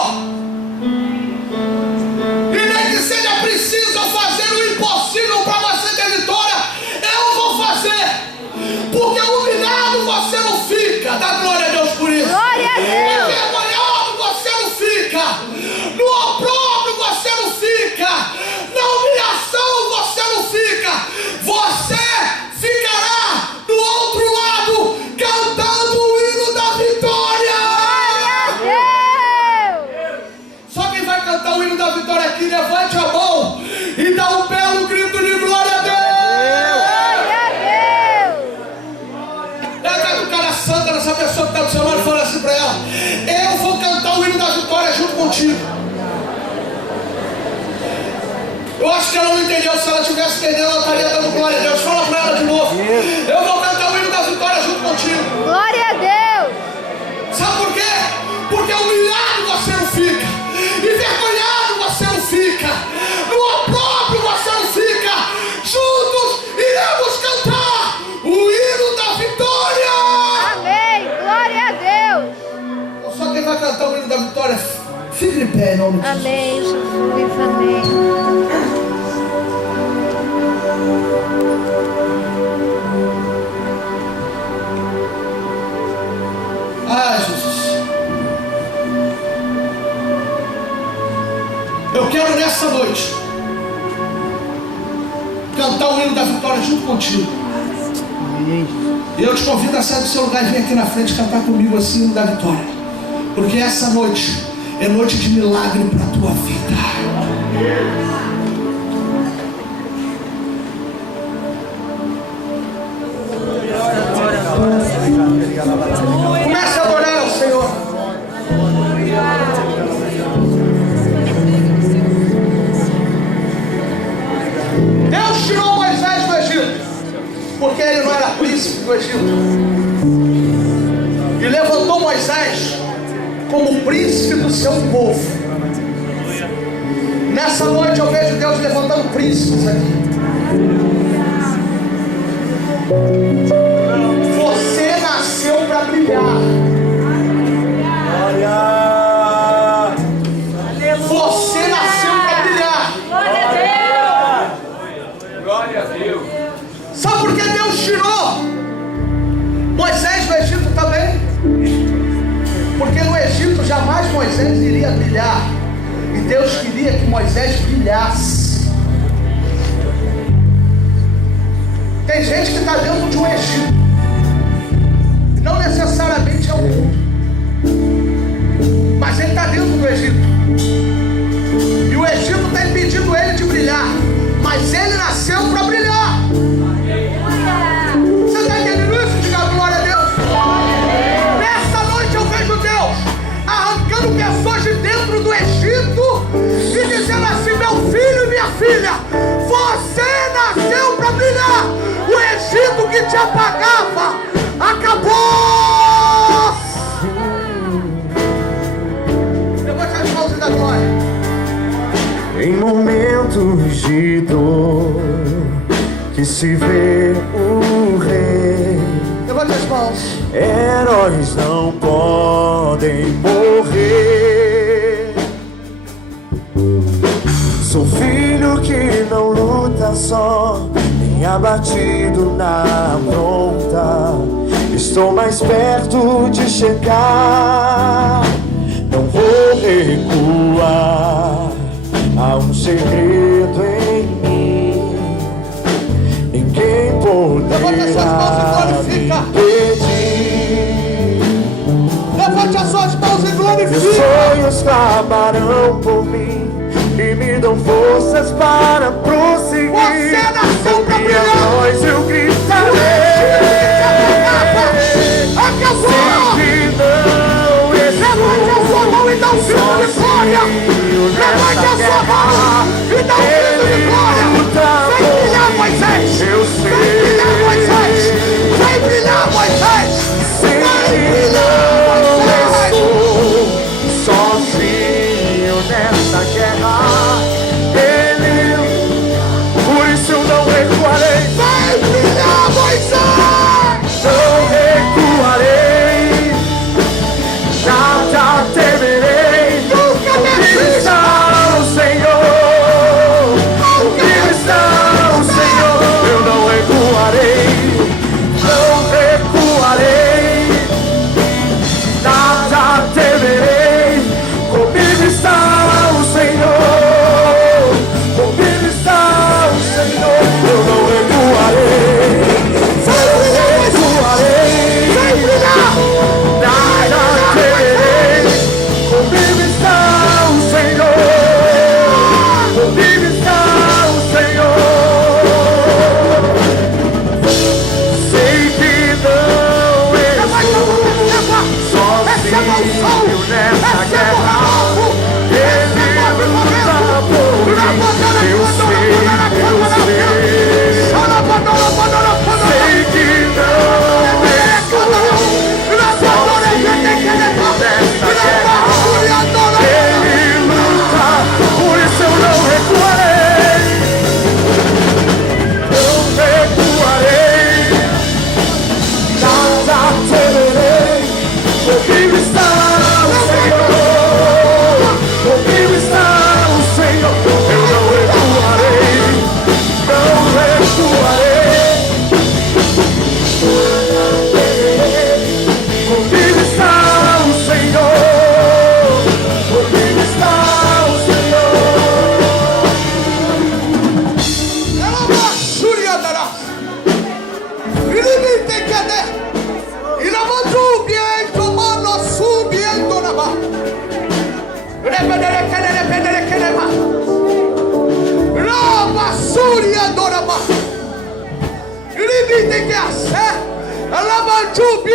essa pessoa que está do seu lado e fala assim para ela: eu vou cantar o hino da vitória junto contigo. Eu acho que ela não entendeu. Se ela tivesse entendendo, ela estaria dando glória a Deus. Fala para ela de novo: eu vou cantar o hino da vitória junto contigo. Glória a Deus. Sabe por quê? Porque humilhado você não fica, envergonhado você não fica, no opróbrio você não fica. Juntos iremos cantar o hino da vitória. Amém. Glória a Deus. Então, só quem vai cantar o hino da vitória, fique de pé em nome de Jesus. Amém, Jesus. Amém. Ah, Jesus. Eu quero nessa noite cantar o hino da vitória junto contigo. E eu te convido a sair do seu lugar e vir aqui na frente cantar comigo assim o hino da vitória. Porque essa noite é noite de milagre para a tua vida. Comece a adorar ao Senhor. Deus tirou Moisés do Egito, porque ele não era príncipe do Egito, e levantou Moisés como príncipe do seu povo. Nessa noite eu vejo Deus levantando príncipes aqui. Você nasceu para brilhar. Você nasceu para brilhar. Glória a Deus. Sabe por que Deus tirou Moisés do Egito também? Porque no Egito jamais Moisés iria brilhar. E Deus queria que Moisés brilhasse. Tem gente que está dentro de um Egito, não necessariamente é o mundo, mas ele está dentro do Egito, e o Egito está impedindo ele de brilhar, mas ele nasceu para brilhar. Você está entendendo isso? Diga glória a Deus. Nessa noite eu vejo Deus arrancando pessoas de dentro do Egito e dizendo assim: meu filho e minha filha, você nasceu para brilhar. O Egito que te apagava acabou. Levante as mãos e dá glória. Em momentos de dor que se vê o rei, Levante as mãos. heróis não podem morrer. Sou filho que não luta só, nem abatido na afronta. Estou mais perto de chegar, não vou recuar. Há um segredo em mim, ninguém Levante as suas mãos e poderá me glorifica. impedir. Levante as suas mãos e Meus glorifica. sonhos clamarão por mim e me dão forças para prosseguir. Você nasceu Com pra minha brilhar. voz eu gritarei. Acabou. Sempre não Levante a sua mão e dá um grito de glória. Levante a sua mão e dá um grito de glória. Vem brilhar, Moisés. Eu Vem brilhar, Moisés. Vem brilhar, Moisés. Vem brilhar, Moisés. Sozinho nessa guerra, por isso eu não recuarei. Vem brilhar, Moisés. Não recuarei, nada temerei. Nunca Está desista. o Senhor. Comigo está o Senhor, comigo está o Senhor. Eu não recuarei, não recuarei. Comigo está o Senhor, comigo está o Senhor. Ela basura dará. Ele me tem que dar. E na mandúbia em tomando subindo na barra. Basura dará. Ele me tem que assar. Ela mandúbia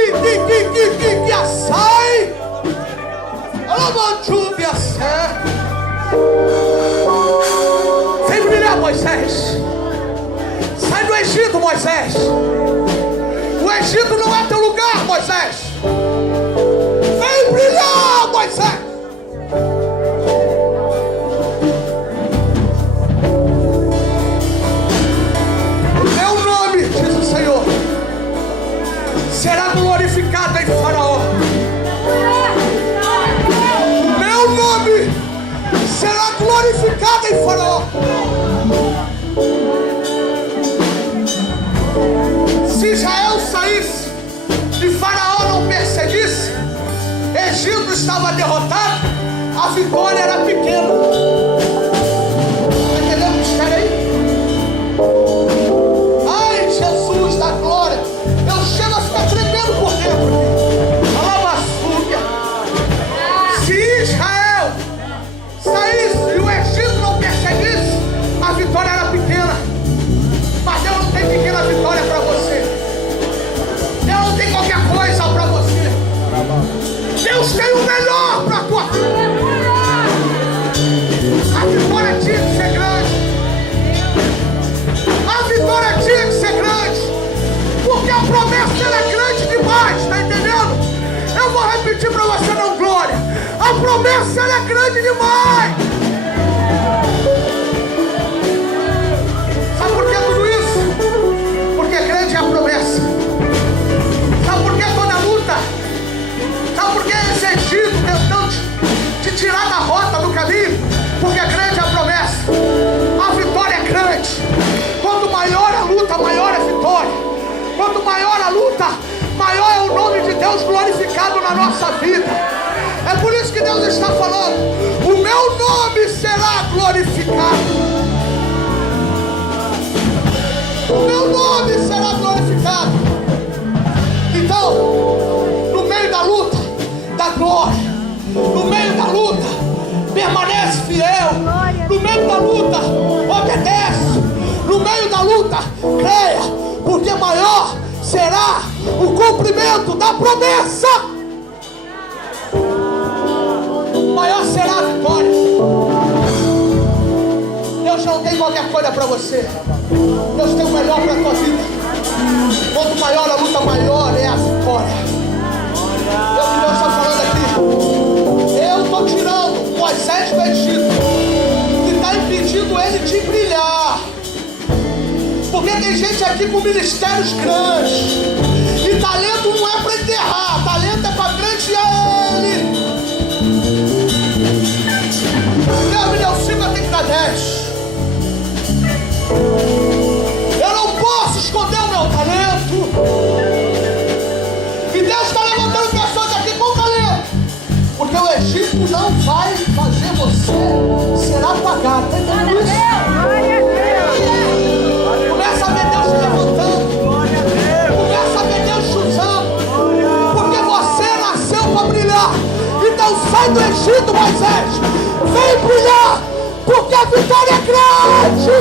que assai. Ela mandúbia assar. Vem brilhar, Moisés. Sai do Egito, Moisés. O Egito não é teu lugar, Moisés. Vem brilhar, Moisés. O meu nome, diz o Senhor, será glorificado em Faraó. O meu nome será glorificado em Faraó. Se Israel saísse e Faraó não perseguisse, Egito estava derrotado, a vitória era pequena. Está entendendo o que espera aí? Ai, Jesus da glória, eu chego a ficar tremendo por dentro aqui. Alabaçúria. Se Israel saísse e o Egito não perseguisse, a vitória era pequena. Mas Deus não tem pequena vitória para você. Deus não tem qualquer coisa para você. Deus tem o melhor para a tua vida. A vitória tinha que ser grande. A vitória tinha que ser grande. Porque a promessa ela é grande demais, está entendendo? Eu vou repetir para você, não glória. A promessa ela é grande demais. Sabe por que tudo isso? Porque grande é a promessa. Sabe por que toda luta? Sabe por que esse Egito tentando te tirar da rota do caminho? Porque grande é a promessa. A vitória é grande. Quanto maior a luta, maior é a vitória. Quanto maior a luta, maior é o nome de Deus glorificado na nossa vida. É por isso que Deus está falando: o meu nome será glorificado. O meu nome será glorificado. Então, no meio da luta, da glória, no meio da luta, permanece fiel. No meio da luta, obedece. No meio da luta, creia, porque maior será o cumprimento da promessa. Maior será a vitória. Deus não tem qualquer coisa para você. Deus tem o melhor para a tua vida. Quanto maior a luta, maior é a vitória. Deus está falando aqui. Eu estou tirando Moisés do Egito, que está impedindo ele de brilhar. Porque tem gente aqui com ministérios grandes. E talento não é para enterrar, talento é para grandear ele. Deus me deu 5, eu tenho que dar 10. Eu não posso esconder o meu talento. E Deus está levantando pessoas aqui com talento. Porque o Egito não vai fazer você ser apagado. Está entendendo isso? Começa a ver Deus te levantando. Começa a ver Deus te usando. Porque você nasceu para brilhar. Então sai do Egito, Moisés. Vem brilhar. Porque a vitória é grande.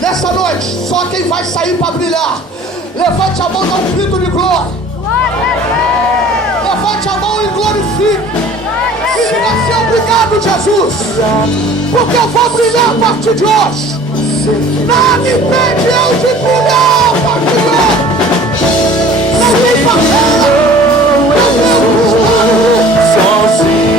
Nessa noite, só quem vai sair para brilhar, levante a mão e dá um grito de glória. Levante a mão e glorifique. E diga assim: obrigado, Jesus, porque eu vou brilhar a partir de hoje. Nada impede eu de brilhar a partir de hoje. Não tem barreira, não tem sozinho.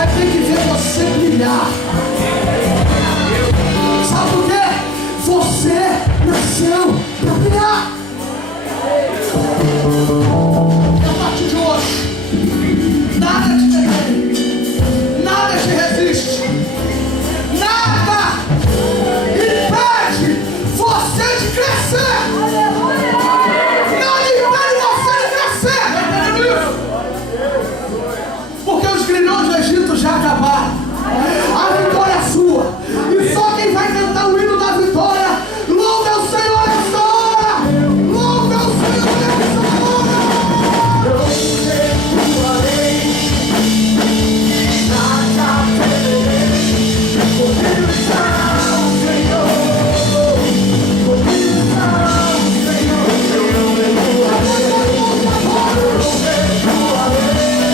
vai ter que ver você brilhar. Sabe por quê? Você nasceu para brilhar. E a partir de hoje, nada te detém, nada te resiste, nada impede você de crescer. Nada impede você de crescer. Tá entendendo isso? Porque os grilhões do Egito já acabaram. A vitória é sua. E só quem vai cantar o hino da vitória, louva o Senhor essa hora. Louva o Senhor essa hora. Eu sei tua lei, nada temerei. Comigo está o Senhor. Comigo está o Senhor. Eu não recuarei. Eu não recuarei.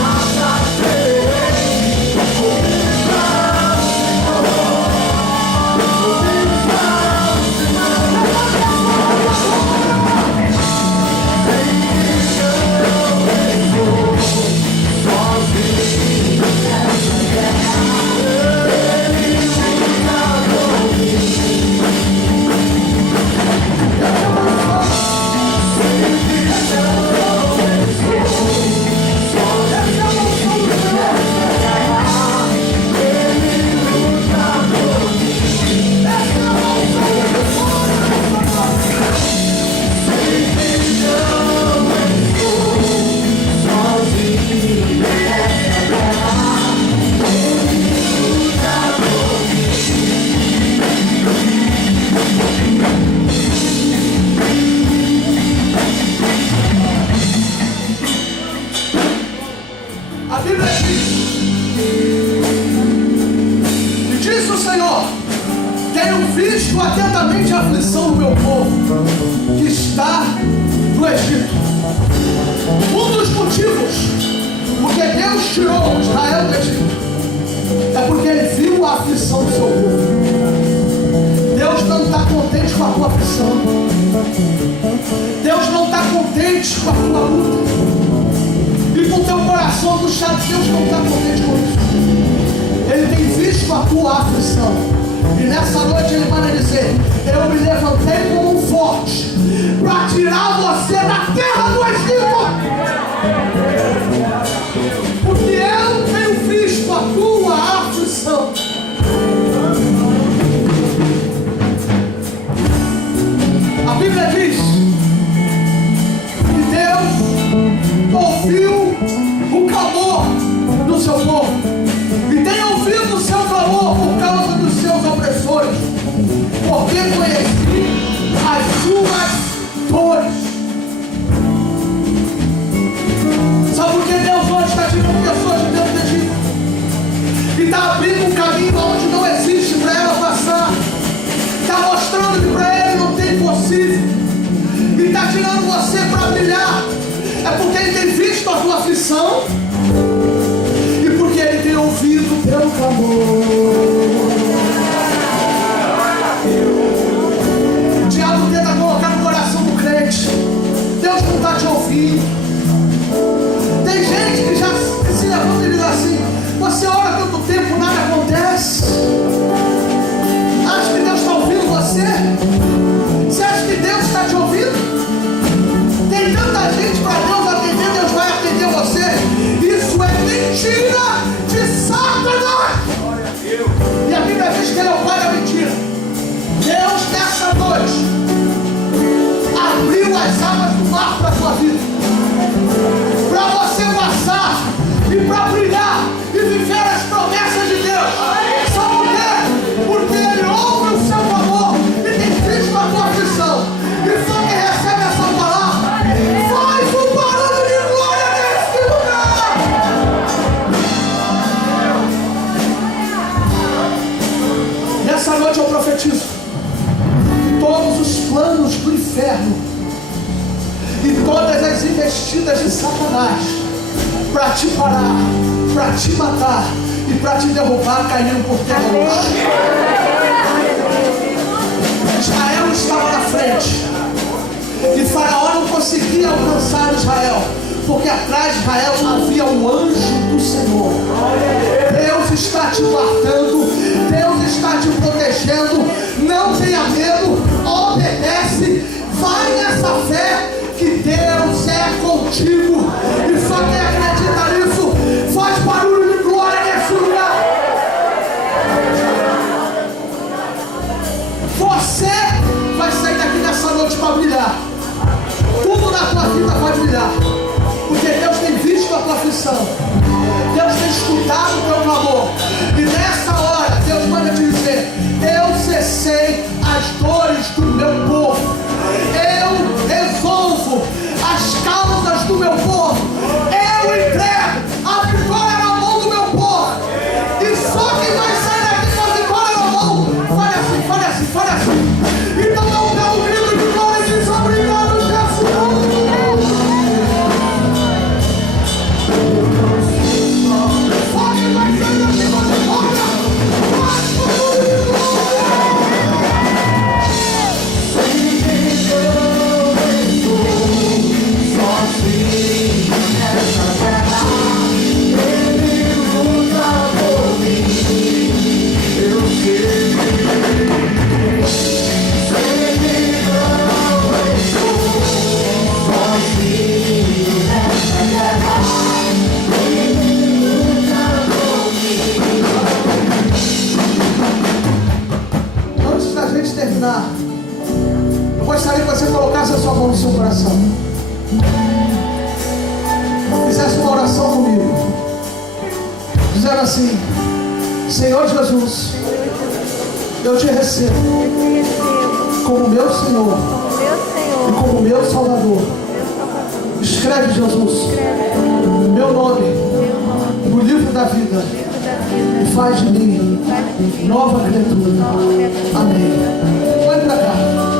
Nada temerei. Comigo está o Senhor. Comigo está o A Bíblia diz, e disse o Senhor: tenho visto atentamente a aflição do meu povo que está no Egito. Um dos motivos porque Deus tirou Israel do Egito é porque Ele viu a aflição do seu povo. Deus não está contente com a tua aflição. Deus não está contente com a tua luta. E com o teu coração puxado, Deus não está contente com isso. Ele tem visto a tua aflição. E nessa noite Ele manda dizer: eu me levantei como um forte para tirar você da terra do Egito. Porque eu tenho visto a tua aflição. A Bíblia diz que Deus ouviu o clamor do seu povo e tem ouvido o seu clamor por causa dos seus opressores, porque conheci as suas dores. Sabe por que Deus hoje está tirando pessoas de dentro do Egito e está abrindo um caminho onde não existe para ela passar, está mostrando que para ele não tem possível e está tirando você para brilhar? É porque Ele tem visto a tua aflição e porque Ele tem ouvido o teu clamor. O diabo tenta colocar no coração do crente: Deus não está te ouvindo. Tem gente que já se levanta e diz assim: você ora tanto tempo, nada acontece. Acha que Deus está ouvindo você? Você acha que Deus está te ouvindo? Tem tanta gente para Deus atender, Deus vai atender você. Isso é mentira de Satanás. E a Bíblia diz que Ele é o pai da mentira. Deus, nessa noite, abriu as águas do mar para a sua vida, para você passar e para brilhar e viver as promessas de Deus. Sabe por quê? Porque Ele ouve o seu clamor e tem visto a tua aflição. E só quem recebe essa palavra faz um barulho de glória nesse lugar. Nessa noite eu profetizo que todos os planos do inferno e todas as investidas de Satanás para te parar, para te matar e para te derrubar caíram por terra hoje. Israel estava na frente e Faraó não conseguia alcançar Israel, porque atrás de Israel havia um anjo do Senhor. Deus está te guardando, Deus está te protegendo. Não tenha medo, obedece, vai nessa fé que Deus é contigo. E só quem acredita nisso faz barulho de glória nesse lugar. Você vai sair daqui nessa noite para brilhar. Tudo na tua vida vai brilhar, porque Deus tem visto a tua aflição, Deus tem escutado o teu clamor. E nessa hora Deus manda te dizer: eu cessei as dores do meu povo, eu resolvo as causas do meu povo, eu entrego a vitória na mão do meu povo. E só quem vai sair daqui com a vitória na mão, fale assim, fale assim, fale assim. Então dá um grito de glória e diz: obrigado, Jesus. Terminar, eu gostaria que você colocasse a sua mão no seu coração, fizesse uma oração comigo, dizendo assim: Senhor Jesus, eu te recebo como meu Senhor e como meu Salvador. Escreve, Jesus, meu nome no livro da vida e faz de mim nova criatura. Amém.